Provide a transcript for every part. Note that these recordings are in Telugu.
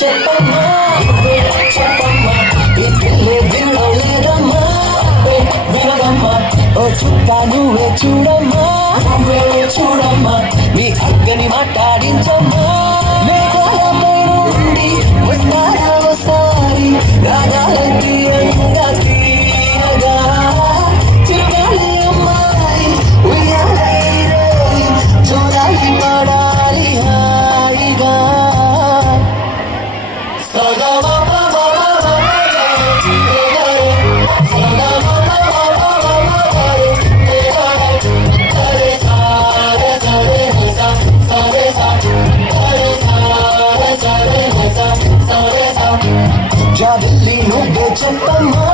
చెప్పమ్మా చెప్పమ్మా ఇల్లే వినడం లేదమ్మా వినదమ్మా ఓ చుక్క నువ్వే చూడమ్మా చూడమ్మా మీ అక్కని మాట్లాడించమ్మా మేఘాలపై నుండి వస్తారా ఒకసారి రాగాలకి అంగా తీయగా తిరగాలి అమ్మాయి ఉయ్యాలి చూడాలి పడాలి హాయిగా జాబిల్లి నువ్వే చెప్పమ్మా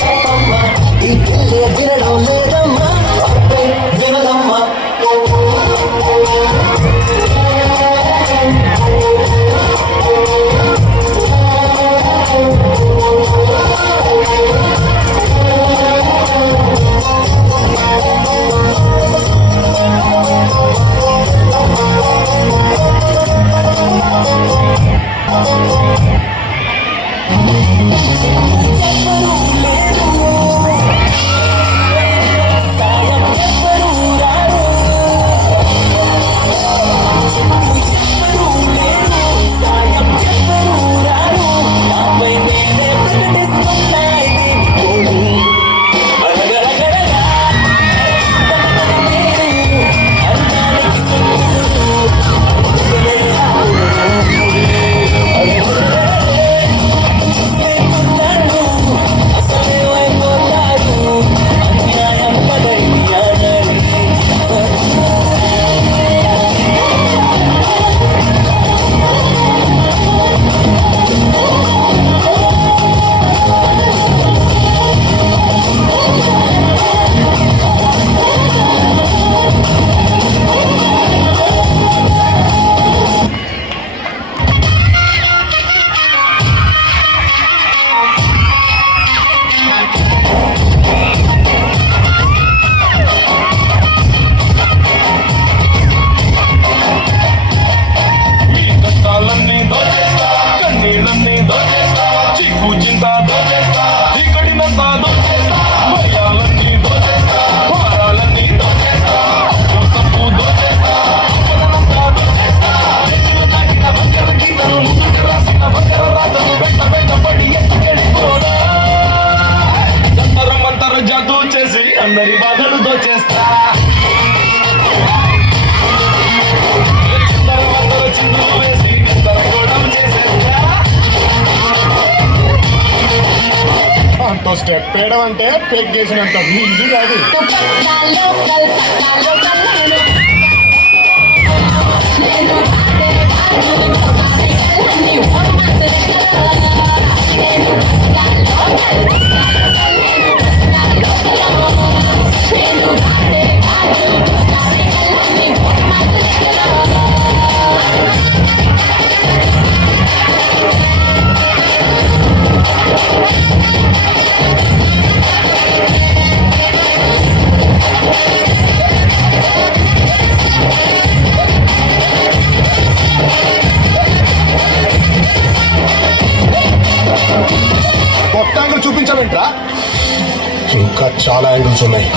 చెప్పమ్మా ఈ పిల్లే వినడం లేదమ్మా వినదమ్మా అందరి బాధలు దోచేస్తా అంత స్టెప్ వేయడం అంటే పెగ్గేసినంత ఈజీ కాదు. కొత్త యాంగిల్ చూపించాలంటరా ఇంకా చాలా యాంగిల్స్ ఉన్నాయి.